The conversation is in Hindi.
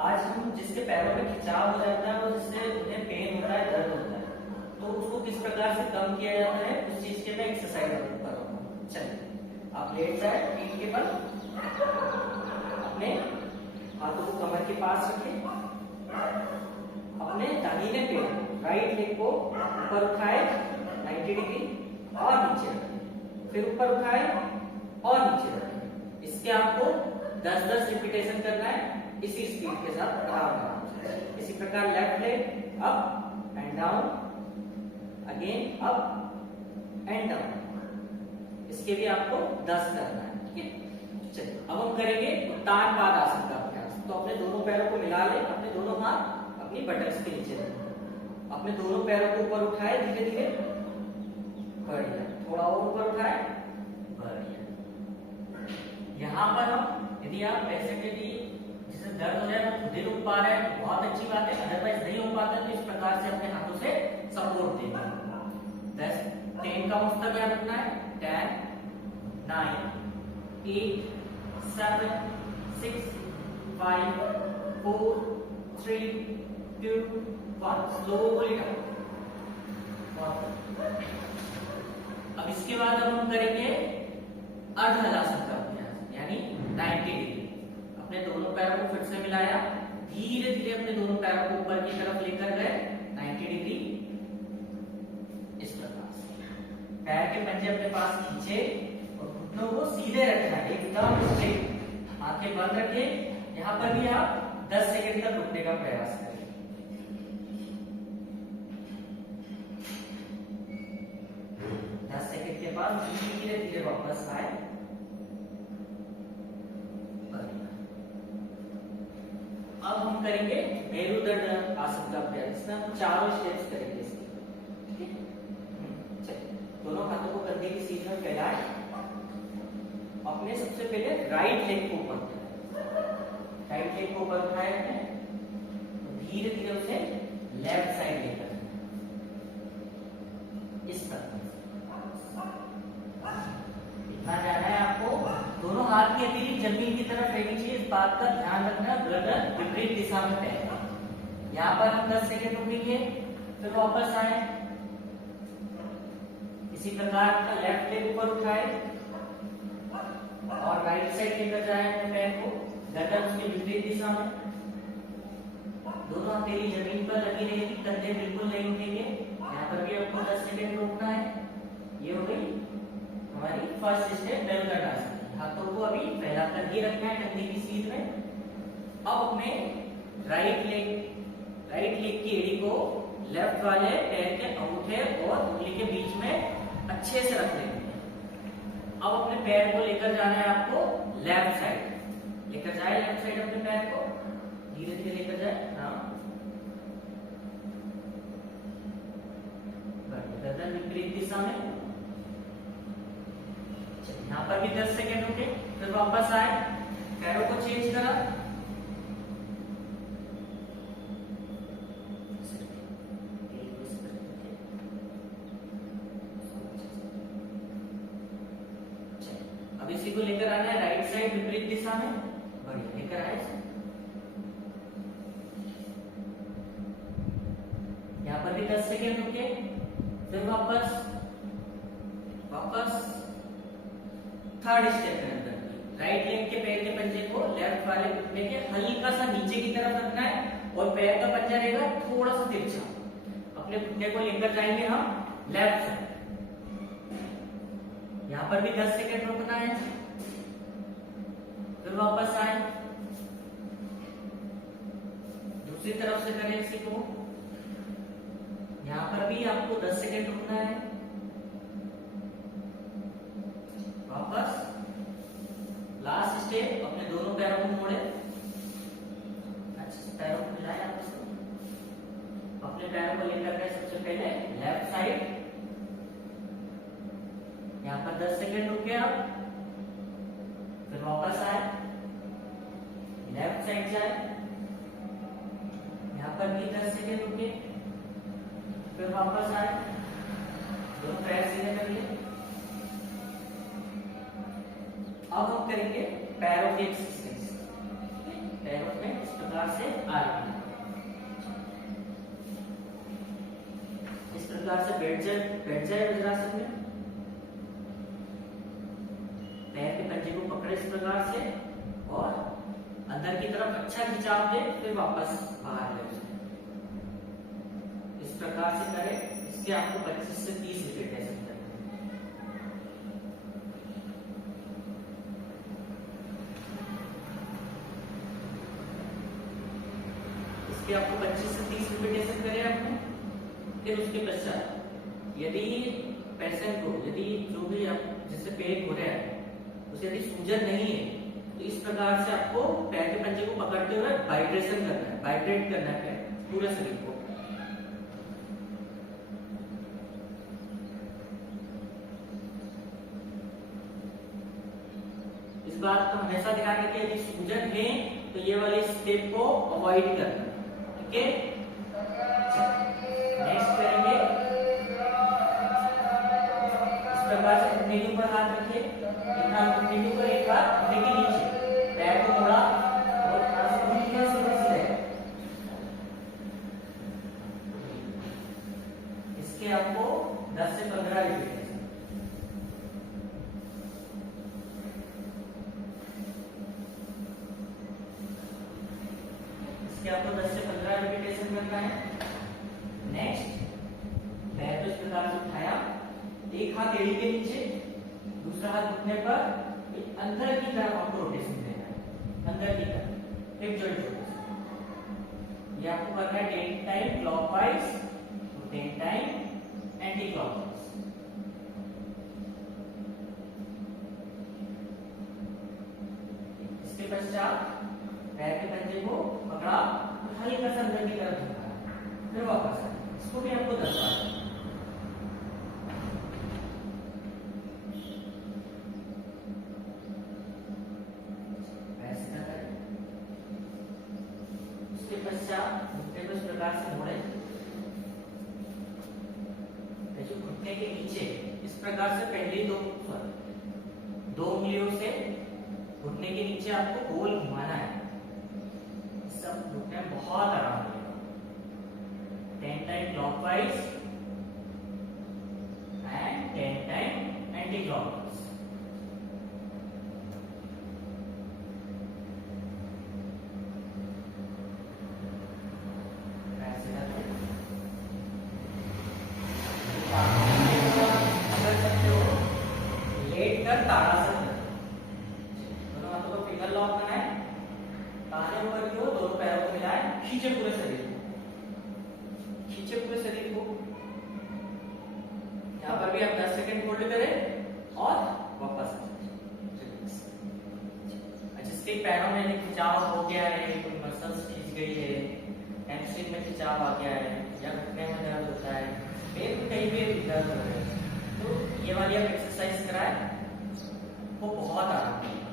आज हम जिसके पैरों में खिंचाव हो जाता है और जिससे उन्हें पेन होता है, दर्द होता है, तो उसको किस प्रकार से कम किया जाता है उस चीज के मैं एक्सरसाइज करूंगा। चलिए आप लेट जाए पीठ के बल, अपने हाथों को कमर के पास रखें, अपने दाहिने पैर राइट लेग को ऊपर उठाए 90 डिग्री और नीचे रखें, फिर ऊपर उठाए और नीचे रखें। इसके आपको 10-10 रिपीटेशन करना है इसी स्पीड के साथ, आराम। इसी प्रकार left leg up and down, again up and down, इसके भी आपको 10 करना है। ठीक है, चलिए अब हम करेंगे उत्तान पाद आसन का अभ्यास। तो अपने दोनों पैरों को मिला ले, अपने दोनों हाथ अपनी बटक्स के नीचे रखें, अपने दोनों पैरों को ऊपर उठाए धीरे धीरे, बढ़िया, थोड़ा और ऊपर उठाए, बढ़िया। यहाँ पर हम यदि आप पैसे के लिए जिसे दर्द हो जाए वो खुद ही रुक पा रहे हैं बहुत अच्छी बात है, अदरवाइज नहीं हो पाता तो इस प्रकार से अपने हाथों से सपोर्ट देना। 10 का मुस्तर याद रखना है, 10 9 8 7 6 5 4 3 2 1, स्लोली डाउन। अब इसके बाद अब हम करेंगे अर्ध हलासन का अभ्यास, यानी 90 डिग्री। अपने दोनों पैरों को फिर से मिलाया, धीरे धीरे अपने दोनों पैरों को ऊपर की तरफ लेकर गए 90 डिग्री, इस प्रकार से। पैर के पंजे अपने पास खींचे और घुटनों को सीधे रखना है, एकदम स्ट्रेट। आंखें बंद रखें, यहाँ पर भी आप 10 सेकंड तक रुकने का प्रयास करें। के बाद धीरे धीरे वापस आए। अब हम करेंगे मेरुदंड आसन का अभ्यास, इसमें हम चारों स्टेप्स करेंगे इसके। चलिए दोनों हाथों को कंधे की सीध में फैलाएं, अपने सबसे पहले राइट लेग को ऊपर उठाए, धीरे धीरे उसे लेफ्ट साइड लेकर इस तरह जाना है आपको। दोनों हाथ की हथेली जमीन की तरफ रहनी चाहिए, इस बात का ध्यान रखना। गर्दन विपरीत दिशा में है। यहाँ पर हम 10 सेकंड रुकेंगे, फिर वापस आए। इसी प्रकार का लेफ्ट लेग ऊपर उठाए और राइट साइड लेकर जाए अपने पैर को, गर्दन उसके विपरीत दिशा में। दोनों हथेली जमीन पर लगी रहेगी, कंधे बिल्कुल नहीं उठेंगे। यहाँ पर भी आपको 10 सेकंड रोकना है। ये हो गई हमारी फर्स्ट स्टेप मेरुदंड आसन। हाथों को अभी फैलाकर ही रखना है कंधे की सीध में। अब अपने राइट लेग की एड़ी को लेफ्ट वाले पैर के अंगूठे और उंगली के बीच में अच्छे से रख लेंगे। अब अपने पैर को लेकर जाना है आपको लेफ्ट साइड, लेकर जाए लेफ्ट साइड अपने पैर को, धीरे धीरे लेकर जाए। हाँ, गर्दन विपरीत दिशा में। यहाँ पर भी 10 सेकेंड रुके, फिर वापस आए, पैरों को चेंज करा, अब इसी को लेकर आना है राइट साइड विपरीत दिशा में। बढ़िया, लेकर आए। यहाँ पर भी 10 सेकेंड रुके, फिर वापस थर्ड स्टेप के अंदर राइट लेग के पैर के पंजे को लेफ्ट वाले घुटने के हल्का सा नीचे की तरफ रखना है और पैर का पंजा रहेगा थोड़ा सा तिरछा। अपने घुटने को लेकर जाएंगे हम लेफ्ट साइड। यहाँ पर भी 10 सेकेंड रुकना है, फिर वापस आए। दूसरी तरफ से करें इसी को। यहाँ पर भी आपको 10 सेकेंड रुकना है, वापस। लास्ट स्टेप, अपने दोनों पैरों को मोड़े, अच्छे से पैरों को मिलाएं आपस में। अपने पैरों को लेकर गए सबसे पहले लेफ्ट साइड, यहाँ पर 10 सेकेंड रुके आप, फिर वापस आए, लेफ्ट साइड जाए, यहाँ पर भी 10 सेकेंड रुके, फिर वापस आए, दोनों पैर सीधे कर लिए। अब हम करेंगे पैरों की एक्सरसाइज। पैरों में इस प्रकार से आराम। इस प्रकार से बैठ जाए वज्रासन में। पैर के पंजे को पकड़े इस प्रकार से और अंदर की तरफ अच्छा खिंचाव दे, फिर वापस बाहर ले उसे। इस प्रकार से करें। इसके आपको 25 से 30 रिपीटेशन करने हैं। इसके आपको 25 से 30 रिपीटेशन करें आपने। फिर उसके पश्चात यदि पेशेंट को, यदि जो भी आप जिससे पेन हो रहा है उसे यदि सूजन नहीं है, तो इस प्रकार से आपको पैर के पंजे को पकड़ते हुए वाइब्रेशन करना है, वाइब्रेट करना है पूरे शरीर को। इस बात का हमेशा ध्यान रखिए, यदि सूजन है तो ये वाले स्टेप को अवॉइड करना। ठीक है, नेक्स्ट करेंगे। इस प्रकार से घुटने के ऊपर हाथ रखिए, इतना घुटने के ऊपर, एक बार घुटने के नीचे, पैर को मोड़ा और थोड़ा सा घुटने सीधे। इसके आपको 10 से 15 रिपीटेशन। इसके आपको 10 से 15 रिपीटेशन करना है। नेक्स्ट, पैर को इस प्रकार से उठाया, एक हाथ एड़ी के नीचे, दूसरा हाथ घुटने पर, अंदर की तरफ आपको रोटेशन देना है, अंदर की तरफ एक जॉइंट रोटेशन। ये आपको करना है 10 time clockwise, 10 time anti clockwise. इसके पश्चात पैर के पंजे को पकड़ा, हल्का सा अंदर की तरफ झुकाया, फिर वापस आया। इसको भी आपको 10 बार। इसके पश्चात घुटने को इस प्रकार से मोड़े, जो घुटने के नीचे इस प्रकार से पहले दो उंगलियों से घुटने के नीचे आपको गोल घुमाना है। सब घुटने में बहुत आराम देगा। 10 time clockwise and 10 time anticlockwise. लेट कर ताड़ासन, दोनों हाथों को फिंगर लॉक बनाए, ताने ऊपर की ओर, दोनों पैरों को मिलाए, खींचे पूरे शरीर को, खींचे पूरे शरीर को। यहाँ पर भी आप 10 सेकंड होल्ड करें और वापस जिसके पैरों में खिंचाव हो गया है, कोई मसल्स खींच गई है, हैमस्ट्रिंग में खिंचाव आ गया है, या घुटने में दर्द होता है, पेट में कहीं भी दर्द हो रहा है, तो ये वाली आप एक्सरसाइज कराएं, वो बहुत आराम देगा।